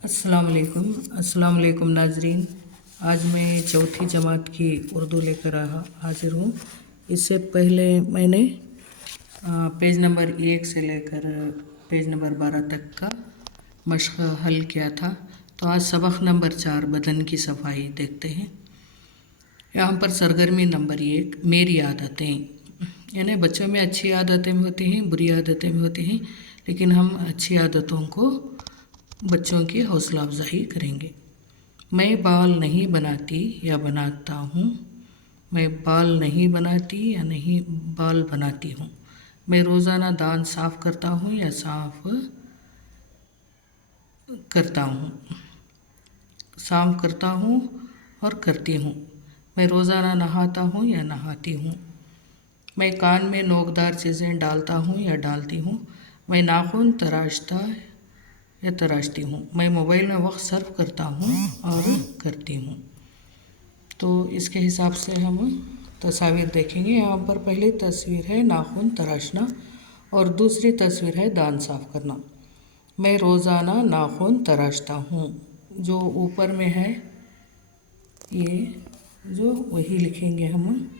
अस्सलाम वालेकुम नाजरीन। आज मैं चौथी जमात की उर्दू लेकर हाजिर हूँ। इससे पहले मैंने पेज नंबर 1 से लेकर पेज नंबर 12 तक का मश्क हल किया था। तो आज सबक नंबर 4 बदन की सफाई देखते हैं। यहाँ पर सरगर्मी नंबर 1 मेरी आदतें, यानी बच्चों में अच्छी आदतें भी होती हैं, बुरी आदतें भी होती हैं, लेकिन हम अच्छी आदतों को बच्चों की हौसला अफजाई करेंगे। मैं बाल नहीं बनाती या बनाता हूँ। मैं बाल नहीं बनाती या नहीं बाल बनाती हूँ। मैं रोज़ाना दांत साफ़ करता हूँ या साफ़ करता हूँ। साफ़ करता हूँ और करती हूँ। मैं रोज़ाना नहाता हूँ या नहाती हूँ। मैं कान में नोकदार चीज़ें डालता हूँ या डालती हूँ। मैं नाखून तराशता या तराशती हूँ। मैं मोबाइल में वक्त सर्फ करता हूँ और करती हूँ। तो इसके हिसाब से हम तस्वीर देखेंगे। यहाँ पर पहली तस्वीर है नाखून तराशना और दूसरी तस्वीर है दांत साफ़ करना। मैं रोज़ाना नाखून तराशता हूँ, जो ऊपर में है ये जो वही लिखेंगे हम।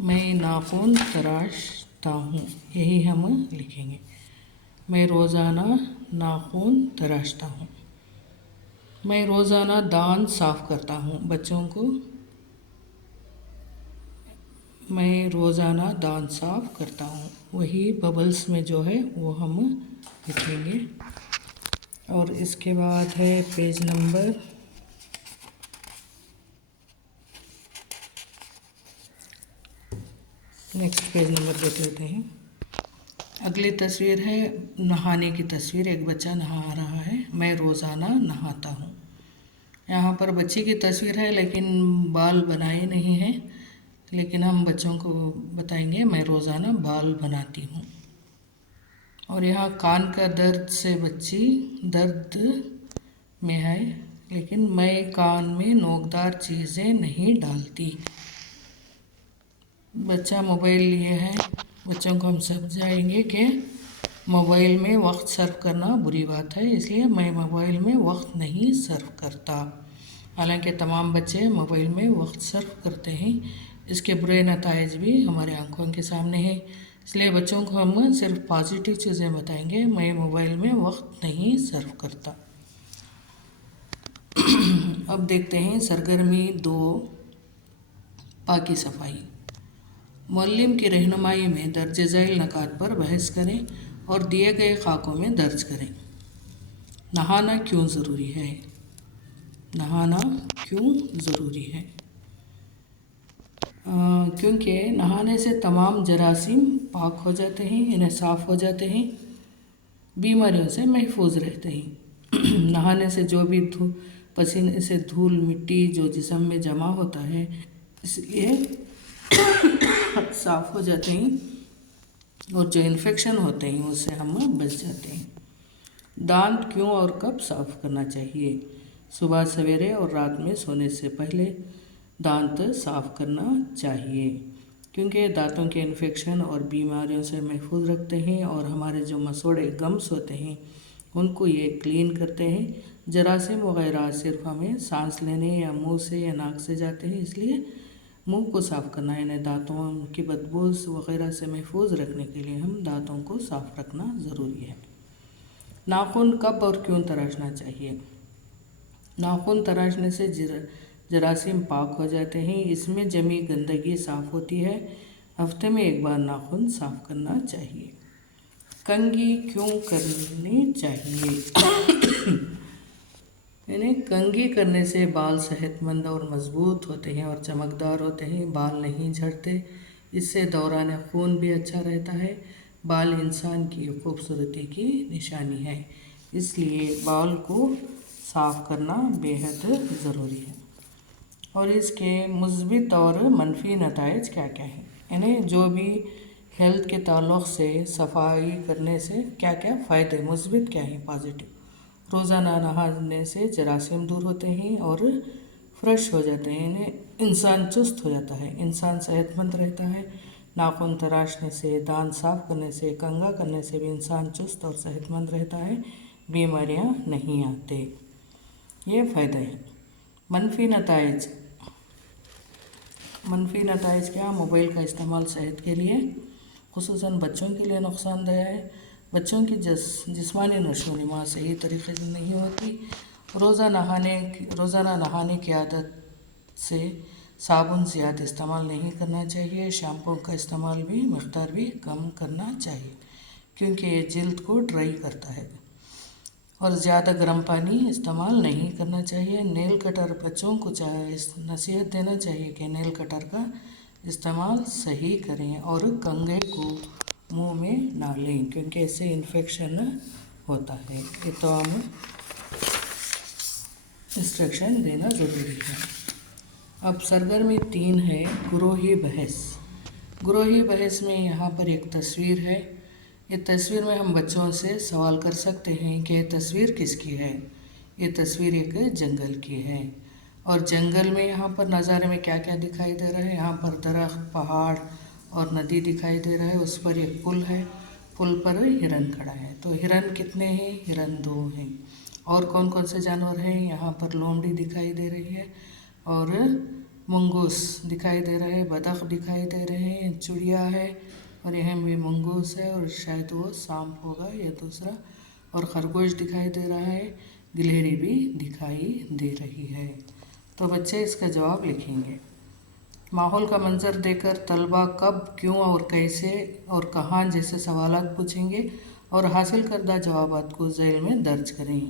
मैं नाखून तराशता हूँ, यही हम लिखेंगे। मैं रोज़ाना नाखून तराशता हूँ। मैं रोज़ाना दांत साफ़ करता हूँ। बच्चों को मैं रोज़ाना दांत साफ़ करता हूँ, वही बबल्स में जो है वो हम लिखेंगे। और इसके बाद है page number next page number देख लेते हैं। अगली तस्वीर है नहाने की तस्वीर। एक बच्चा नहा रहा है। मैं रोज़ाना नहाता हूँ। यहाँ पर बच्ची की तस्वीर है लेकिन बाल बनाए नहीं हैं, लेकिन हम बच्चों को बताएंगे मैं रोज़ाना बाल बनाती हूँ। और यहाँ कान का दर्द से बच्ची दर्द में है, लेकिन मैं कान में नोकदार चीज़ें नहीं डालती। बच्चा मोबाइल लिए है। बच्चों को हम समझाएंगे कि मोबाइल में वक्त सर्फ करना बुरी बात है, इसलिए मैं मोबाइल में वक्त नहीं सर्फ करता। हालांकि तमाम बच्चे मोबाइल में वक्त सर्फ करते हैं। इसके बुरे नताइज भी हमारे आंखों के सामने हैं, इसलिए बच्चों को हम सिर्फ पॉजिटिव चीज़ें बताएंगे। मैं मोबाइल में वक्त नहीं सर्फ करता। अब देखते हैं सरगर्मी 2 पाकी सफाई। मुअल्लिम की रहनुमाई में दर्ज झैल नकात पर बहस करें और दिए गए खाकों में दर्ज करें। नहाना क्यों ज़रूरी है? नहाना क्यों ज़रूरी है? क्योंकि नहाने से तमाम जरासीम पाक हो जाते हैं, इन्हें साफ़ हो जाते हैं, बीमारियों से महफूज रहते हैं। नहाने से जो भी पसीने से धूल मिट्टी जो जिस्म में जमा होता है, इसलिए साफ़ हो जाते हैं और जो इन्फेक्शन होते हैं उससे हम बच जाते हैं। दांत क्यों और कब साफ़ करना चाहिए? सुबह सवेरे और रात में सोने से पहले दांत साफ़ करना चाहिए, क्योंकि दांतों के इन्फेक्शन और बीमारियों से महफूज रखते हैं और हमारे जो मसोड़े गम्स होते हैं उनको ये क्लीन करते हैं। जरासीम वगैरह सिर्फ हमें सांस लेने या मुंह से या नाक से जाते हैं, इसलिए मुंह को साफ़ करना यानी दांतों की बदबू वगैरह से महफूज रखने के लिए हम दांतों को साफ़ रखना ज़रूरी है। नाखून कब और क्यों तराशना चाहिए? नाखून तराशने से जरासीम पाक हो जाते हैं, इसमें जमी गंदगी साफ़ होती है। हफ्ते में एक बार नाखून साफ़ करना चाहिए। कंघी क्यों करनी चाहिए? यानी कंघी करने से बाल सेहतमंद और मज़बूत होते हैं और चमकदार होते हैं, बाल नहीं झड़ते। इससे दौरान खून भी अच्छा रहता है। बाल इंसान की खूबसूरती की निशानी है, इसलिए बाल को साफ़ करना बेहद ज़रूरी है। और इसके मुस्बित और मनफी नताइज क्या क्या हैं? यानी जो भी हेल्थ के ताल्लुक़ से सफाई करने से क्या क्या फ़ायदे, मुस्बित क्या है, पॉजिटिव। रोज़ाना नहाने से जरासीम दूर होते हैं और फ्रेश हो जाते हैं, यानी इंसान चुस्त हो जाता है, इंसान सेहतमंद रहता है। नाखून तराशने से, दांत साफ़ करने से, कंघा करने से भी इंसान चुस्त और सेहतमंद रहता है। बीमारियां नहीं आते। ये फ़ायदे हैं। मनफी नताइज क्या? मोबाइल का इस्तेमाल सेहत के लिए, खुसूसन बच्चों के लिए नुकसानदेह है। बच्चों की जिस्मानी नशोनुमा सही तरीके से नहीं होती। रोज़ाना नहाने की आदत से साबुन ज़्यादा इस्तेमाल नहीं करना चाहिए। शैम्पू का इस्तेमाल भी मकदार भी कम करना चाहिए, क्योंकि ये जल्द को ड्राई करता है। और ज़्यादा गर्म पानी इस्तेमाल नहीं करना चाहिए। नेल कटर, बच्चों को नसीहत देना चाहिए कि नेल कटर का इस्तेमाल सही करें और कंघे को मुंह में ना लें, क्योंकि इससे इन्फेक्शन होता है। ये तो हम इंस्ट्रक्शन देना ज़रूरी है। अब सरगर्मी 3 है, गुरोही बहस। गुरोही बहस में यहाँ पर एक तस्वीर है। ये तस्वीर में हम बच्चों से सवाल कर सकते हैं कि ये तस्वीर किसकी है। ये तस्वीर एक जंगल की है, और जंगल में यहाँ पर नज़ारे में क्या क्या दिखाई दे रहा है? यहाँ पर दरख्त, पहाड़ और नदी दिखाई दे रहा है। उस पर एक पुल है, पुल पर हिरन खड़ा है। तो हिरन कितने हैं? हिरन 2 हैं। और कौन कौन से जानवर हैं? यहाँ पर लोमड़ी दिखाई दे रही है, और मंगूस दिखाई दे रहा है, बतख दिखाई दे रहे हैं, चिड़िया है, और यहाँ भी मंगूस है, और शायद वो सांप होगा या दूसरा, और खरगोश दिखाई दे रहा है, गिलहरी भी दिखाई दे रही है। तो बच्चे इसका जवाब लिखेंगे। माहौल का मंजर देखकर तलबा कब, क्यों और कैसे और कहाँ जैसे सवालात पूछेंगे, और हासिल करदा जवाबात को ज़ैल में दर्ज करें।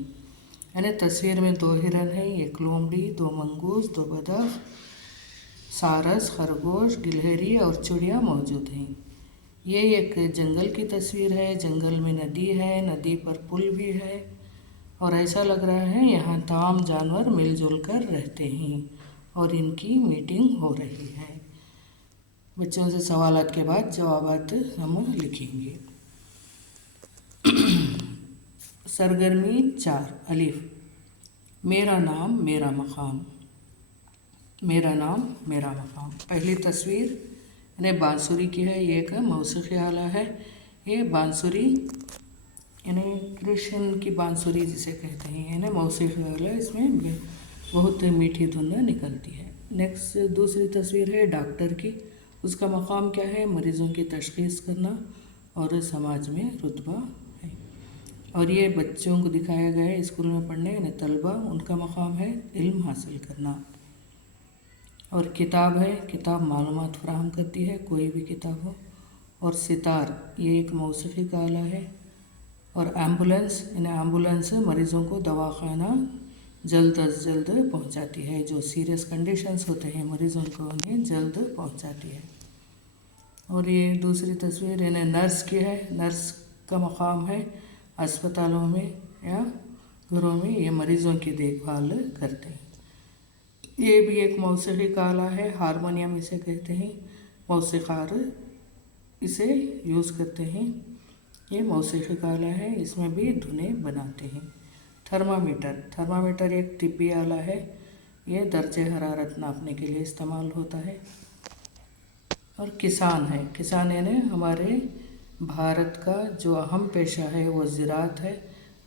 यानी तस्वीर में 2 हिरन हैं, एक लोमड़ी, 2 मंगूस, 2 बतख, सारस, खरगोश, गिलहरी और चिड़िया मौजूद हैं। ये एक जंगल की तस्वीर है। जंगल में नदी है, नदी पर पुल भी है, और ऐसा लग रहा है यहाँ तमाम जानवर मिलजुल कर रहते हैं और इनकी मीटिंग हो रही है। बच्चों से सवालात के बाद जवाबात हम लिखेंगे। सरगर्मी 4 अलिफ, मेरा नाम मेरा मकाम। मेरा नाम मेरा मकाम। पहली तस्वीर यानी बांसुरी की है। ये एक मौसीकी आला है। ये बांसुरी यानी कृष्ण की बांसुरी जिसे कहते हैं, यानी मौसीकी आला। इसमें बहुत मीठी धुन निकलती है। नेक्स्ट दूसरी तस्वीर है डॉक्टर की। उसका मकाम क्या है? मरीज़ों की तशख़ीस करना और समाज में रुतबा है। और ये बच्चों को दिखाया गया है स्कूल में पढ़ने, यानी तलबा, उनका मकाम है इल्म हासिल करना। और किताब है, किताब मालूमात फराहम करती है, कोई भी किताब हो। और सितार, ये एक मौसीकी का आला है। और एम्बुलेंस, यानी एम्बुलेंस मरीज़ों को दवाखाना जल्द अज जल्द पहुंचाती है। जो सीरियस कंडीशंस होते हैं मरीज़ों को, उन्हें जल्द पहुंचाती है। और ये दूसरी तस्वीर यानी नर्स की है। नर्स का मकाम है अस्पतालों में या घरों में, ये मरीज़ों की देखभाल करते हैं। ये भी एक मौसीकी का आला है, हारमोनियम इसे कहते हैं। मौसीकार इसे यूज़ करते हैं। ये मौसीकी का आला है, इसमें भी धुनें बनाते हैं। थर्मामीटर, थर्मामीटर एक तिब्बी आला है। ये दर्जे हरारत नापने के लिए इस्तेमाल होता है। और किसान है, किसान यानी हमारे भारत का जो अहम पेशा है वो ज़राअत है।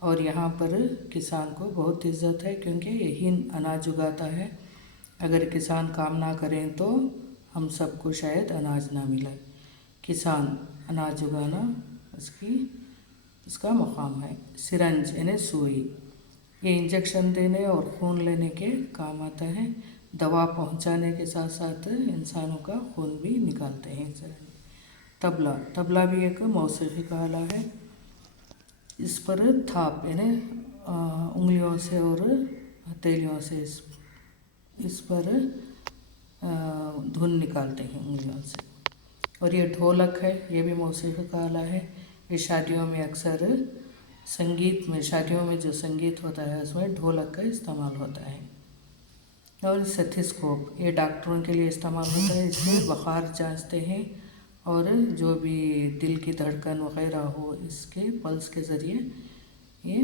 और यहाँ पर किसान को बहुत इज़्ज़त है, क्योंकि यही अनाज उगाता है। अगर किसान काम ना करें तो हम सबको शायद अनाज ना मिले। किसान, अनाज उगाना उसका मकाम है। सिरंज यानी सुई, ये इंजेक्शन देने और खून लेने के काम आता है। दवा पहुंचाने के साथ साथ इंसानों का खून भी निकालते हैं सिरंज। तबला, तबला भी एक मौसीकी का आला है। इस पर थाप यानी उंगलियों से और हथेलियों से इस पर धुन निकालते हैं उंगलियों से। और ये ढोलक है, ये भी मौसीकी का आला है। ये शादियों में अक्सर संगीत में, शादियों में जो संगीत होता है उसमें ढोलक का इस्तेमाल होता है। और स्टेथोस्कोप, ये डॉक्टरों के लिए इस्तेमाल होता है। इसमें बुखार जांचते हैं और जो भी दिल की धड़कन वगैरह हो, इसके पल्स के ज़रिए ये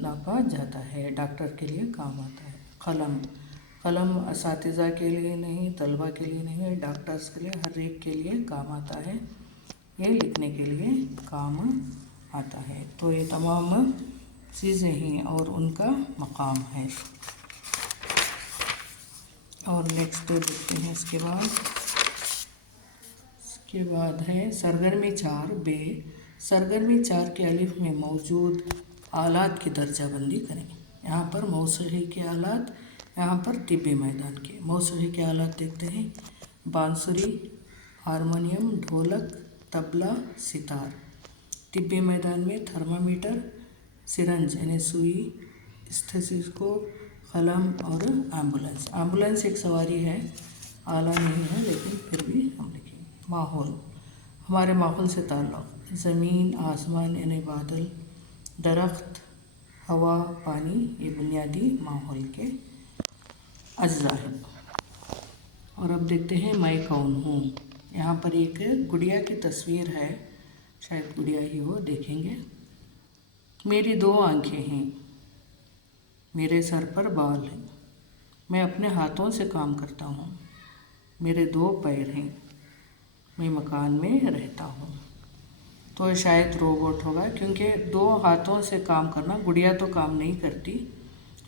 नापा जाता है। डॉक्टर के लिए काम आता है। कलम, कलम असातिज़ा के लिए नहीं, तलबा के लिए नहीं, डॉक्टर्स के लिए, हर एक के लिए काम आता है। ये लिखने के लिए काम आता है। तो ये तमाम चीज़ें हैं और उनका मकाम है। और नेक्स्ट देखते हैं इसके बाद है सरगर्मी 4 बे। सरगर्मी 4 के अलिफ में मौजूद आलात की दर्जाबंदी करें। यहाँ पर मौसीकी के आलात, यहाँ पर तिब्बी मैदान के। मौसीकी के आलात देखते हैं, बांसुरी, हारमोनियम, ढोलक, तबला, सितार। तिब्बी मैदान में थर्मामीटर, सिरंज यानी सुई, स्टेथोस्कोप, कलम और एम्बुलेंस। एम्बुलेंस एक सवारी है, आला नहीं है, लेकिन फिर भी हम लिखेंगे। माहौल, हमारे माहौल से ताल्लुक़, ज़मीन, आसमान यानी बादल, दरख्त, हवा, पानी, ये बुनियादी माहौल के अज्जा हैं। और अब देखते हैं मैं कौन हूँ। यहाँ पर एक गुड़िया की तस्वीर है, शायद गुड़िया ही हो, देखेंगे। मेरी 2 आँखें हैं, मेरे सर पर बाल हैं, मैं अपने हाथों से काम करता हूँ, मेरे 2 पैर हैं, मैं मकान में रहता हूँ। तो शायद रोबोट होगा, क्योंकि 2 हाथों से काम करना, गुड़िया तो काम नहीं करती,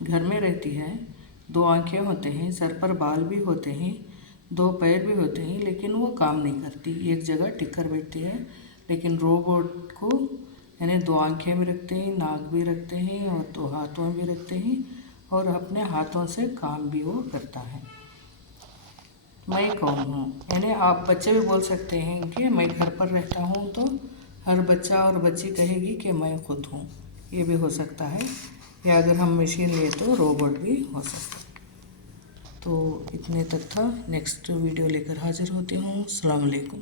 घर में रहती है, 2 आँखें होते हैं, सर पर बाल भी होते हैं, 2 पैर भी होते हैं, लेकिन वो काम नहीं करती, एक जगह टिक कर बैठती है। लेकिन रोबोट को यानी 2 आँखें भी रखते हैं, नाक भी रखते हैं और 2 हाथों भी रखते हैं और अपने हाथों से काम भी वो करता है। मैं कौन हूँ, यानी आप बच्चे भी बोल सकते हैं कि मैं घर पर रहता हूँ, तो हर बच्चा और बच्ची कहेगी कि मैं खुद हूँ, ये भी हो सकता है। या अगर हम मशीन ले तो रोबोट भी हो सकता है। तो इतने तक था, नेक्स्ट वीडियो लेकर हाजिर होती हूँ। अस्सलाम वालेकुम।